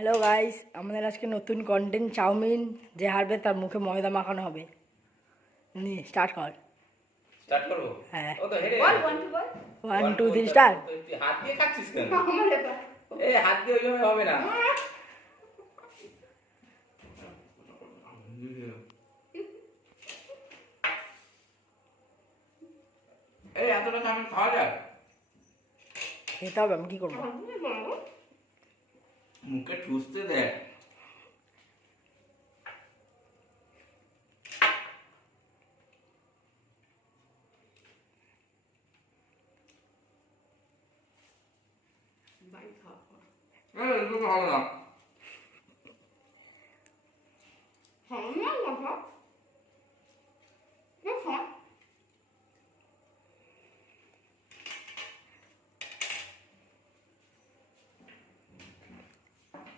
Hello guys, আমাদের আজকে নতুন কন্টেন্ট চাউমিন। যে হারবে তার মুখে ময়দা মাখানো হবে। নি স্টার্ট কর। স্টার্ট করব। হ্যাঁ, ও তো হেরে বল গেছে। 1 2 বল 1 2 3 তুই স্টার্ট। হাত দিয়ে খাচ্ছিস কেন? আমার ব্যাপার এই হাত দিয়ে ওইভাবে হবে না। এই এতটা চাউমিন খাওয়া যায়? খেতে হবে, আমি কি করবো? মুখে ঠুসতে দেয়। বাড়ি খাওয়া এই এগুলো হবে না। হ্যাঁ না বাবা দেখো